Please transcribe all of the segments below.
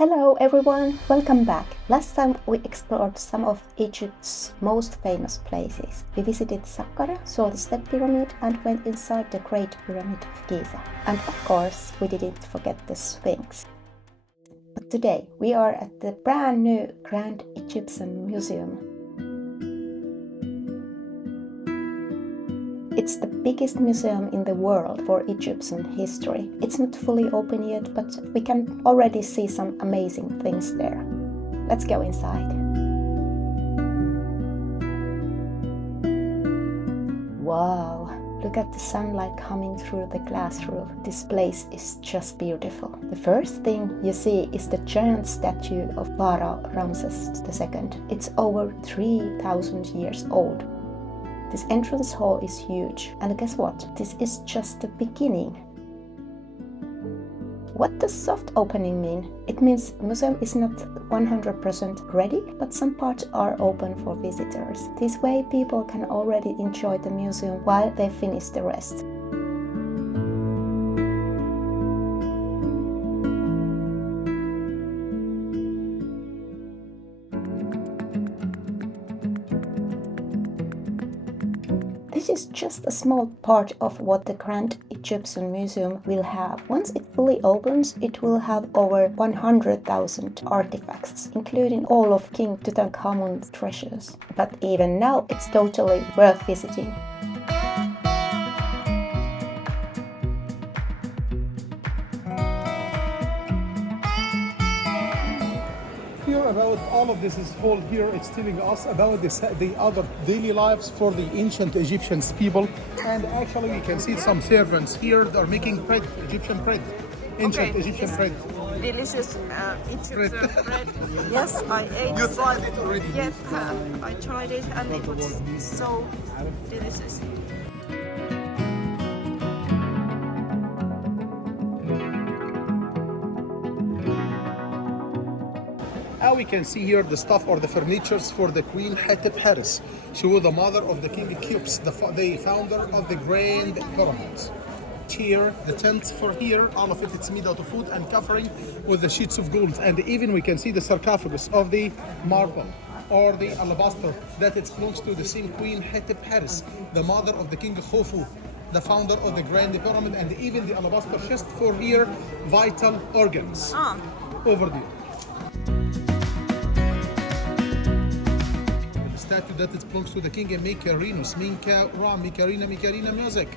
Hello everyone, welcome back. Last time we explored some of Egypt's most famous places. We visited Saqqara, saw the Step Pyramid and went inside the Great Pyramid of Giza. And of course, we didn't forget the Sphinx. But today we are at the brand new Grand Egyptian Museum. It's the biggest museum in the world for Egyptian history. It's not fully open yet, but we can already see some amazing things there. Let's go inside. Wow, look at the sunlight coming through the glass roof. This place is just beautiful. The first thing you see is the giant statue of Pharaoh Ramses II. It's over 3,000 years old. This entrance hall is huge, and guess what? This is just the beginning. What does soft opening mean? It means the museum is not 100% ready, but some parts are open for visitors. This way people can already enjoy the museum while they finish the rest. This is just a small part of what the Grand Egyptian Museum will have. Once it fully opens, it will have over 100,000 artifacts, including all of King Tutankhamun's treasures. But even now, it's totally worth visiting. Here about all of this is whole here, it's telling us about the other daily lives for the ancient Egyptian people. And actually we can see some servants here that are making bread, Egyptian bread, ancient Egyptian bread. Delicious Egyptian bread. Yes, I ate. You tried it already? Yes, I tried it and it was so delicious. Now we can see here the stuff or the furnitures for the Queen Hetepheres. She was the mother of the King Cupes, the founder of the Grand Pyramids. Here, the tent for here, all of it, it's made out of wood and covering with the sheets of gold. And even we can see the sarcophagus of the marble or the alabaster that it belongs to the same Queen Hetepheres, the mother of the King Khufu, the founder of the Grand Pyramid, and even the alabaster chest for here, vital organs over there. Statue that it belongs to the king Mykarinus, Mykarina music.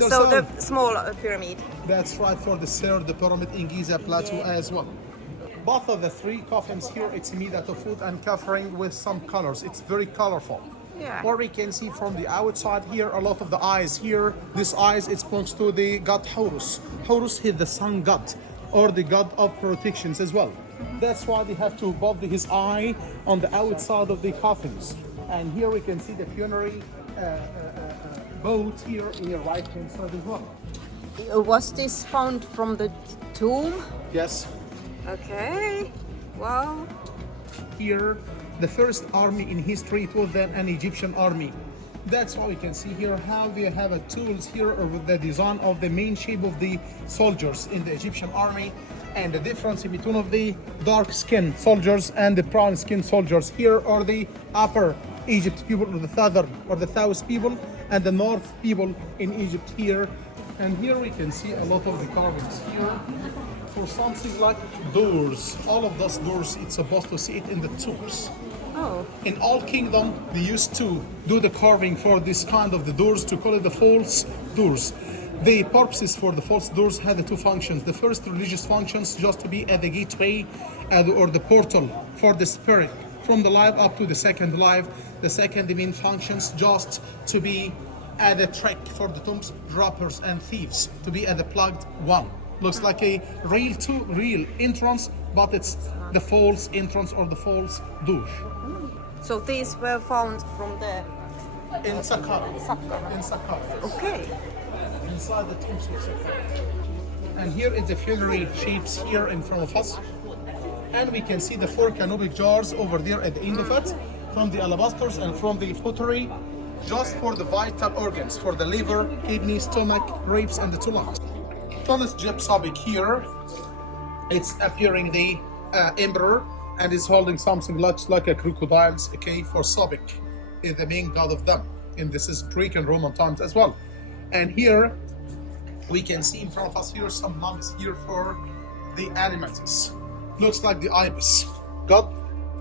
So the small pyramid. That's right, for the third pyramid in Giza Plateau as well. Both of the three coffins here, it's made out of wood and covering with some colors. It's very colorful. Yeah. Or we can see from the outside here, a lot of the eyes here. This eyes, it belongs to the god Horus. Horus is the sun god, or the god of protections as well. That's why they have to put his eye on the outside of the coffins. And here we can see the funerary boat here in your right hand side as well. Was this found from the tomb? Yes. Okay. Wow. Here, the first army in history, it was then an Egyptian army. That's why we can see here how they have a tools here with the design of the main shape of the soldiers in the Egyptian army, and the difference in between of the dark skinned soldiers and the brown skinned soldiers. Here are the upper Egypt people, or the southern or the south people, and the north people in Egypt here. And here we can see a lot of the carvings here for something like doors. All of those doors, it's supposed to see it in the tombs. Oh. In all kingdom, they used to do the carving for this kind of the doors to call it the false doors. The purposes for the false doors had the two functions. The first, religious functions, just to be at the gateway or the portal for the spirit from the life up to the second life. The second, the main functions, just to be at the trick for the tombs, robbers and thieves, to be at the plugged one. Looks like a real entrance, but it's the false entrance or the false door. So these were found from the In Saqqara. In Saqqara. Okay. Inside the tombs of Saqqara. And here is the funerary shapes here in front of us. And we can see the four canopic jars over there at the end of it, from the alabasters and from the pottery, just for the vital organs, for the liver, kidney, stomach, ribs, and the two lungs. Tallest gypsum here, it's appearing the emperor, and is holding something looks like a crocodiles, okay, for Sobek is the main god of them. And this is Greek and Roman times as well. And here we can see in front of us here some mummies here for the animals. Looks like the ibis god,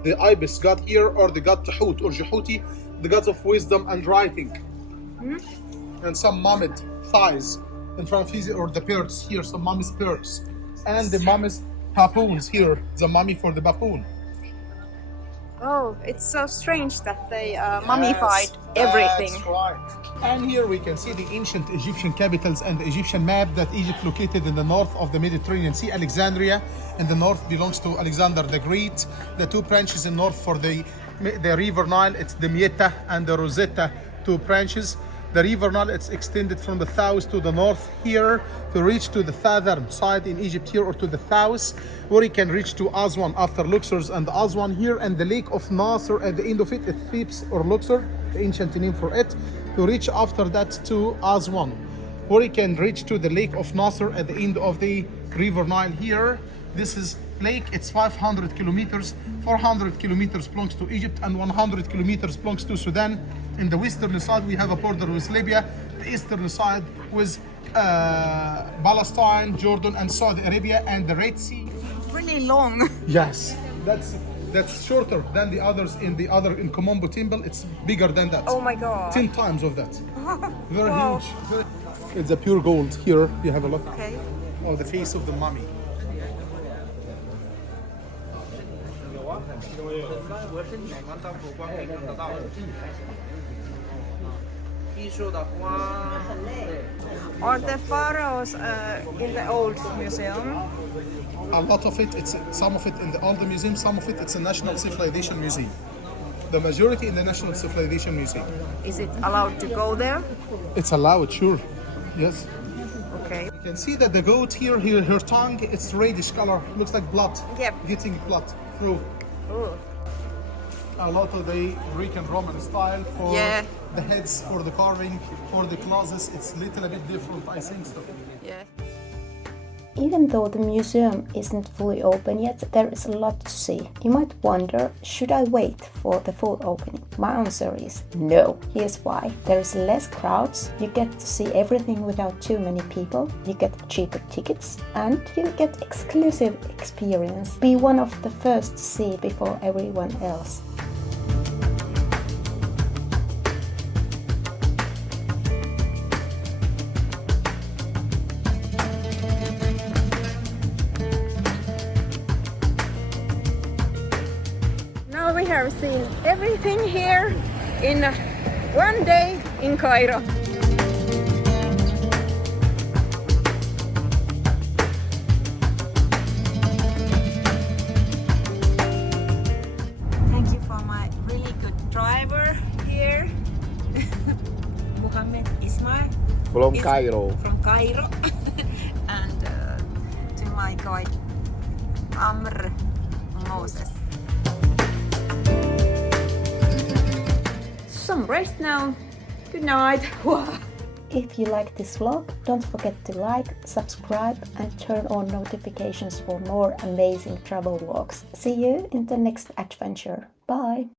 the ibis god here, or the god Tahut or Jehuti, the gods of wisdom and writing. And some mummied thighs in front of his, or the birds here, some mummy's birds, and the mummy's baboons here, the mummy for the baboon. Oh, it's so strange that they mummified everything. That's right. And here we can see the ancient Egyptian capitals and the Egyptian map that Egypt located in the north of the Mediterranean Sea. Alexandria in the north belongs to Alexander the Great. The two branches in north for the river Nile, it's the Mieta and the Rosetta, two branches. The river Nile, it's extended from the south to the north here to reach to the southern side in Egypt here, or to the south, where you can reach to Aswan after Luxor and Aswan here, and the lake of Nasser at the end of it, Thebes or Luxor, the ancient name for it, to reach after that to Aswan, where you can reach to the lake of Nasser at the end of the river Nile here. This is lake, it's 500 kilometers, 400 kilometers belongs to Egypt and 100 kilometers belongs to Sudan. In the western side we have a border with Libya, the eastern side with Palestine, Jordan and Saudi Arabia, and the Red Sea. Really long. Yes, that's shorter than the others in in Komombo temple. It's bigger than that. Oh my god. 10 times of that. Very Wow. huge. It's a pure gold. Here you have a look. Okay. Oh, the face of the mummy. Are the pharaohs in the old museum? A lot of it, it's some of it in the old museum, some of it it's a National Civilization Museum. The majority in the National Civilization Museum. Is it allowed to go there? It's allowed, sure. Yes. Okay. You can see that the goat here, her tongue, it's reddish color, looks like blood. Yep. Getting blood through. Ooh. A lot of the Greek and Roman style for Yeah. the heads, for the carving, for the clothes. It's a little bit different, I think so. Yeah. Even though the museum isn't fully open yet, there is a lot to see. You might wonder, should I wait for the full opening? My answer is no. Here's why. There is less crowds, you get to see everything without too many people, you get cheaper tickets, and you get exclusive experience. Be one of the first to see before everyone else. Now we have seen everything here in one day in Cairo. Thank you for my really good driver here, Mohammed Ismail. From Is- Cairo. From Cairo. And to my guide, Amr Moses. Some rest now. Good night. If you like this vlog, don't forget to like, subscribe and turn on notifications for more amazing travel vlogs. See you in the next adventure. Bye!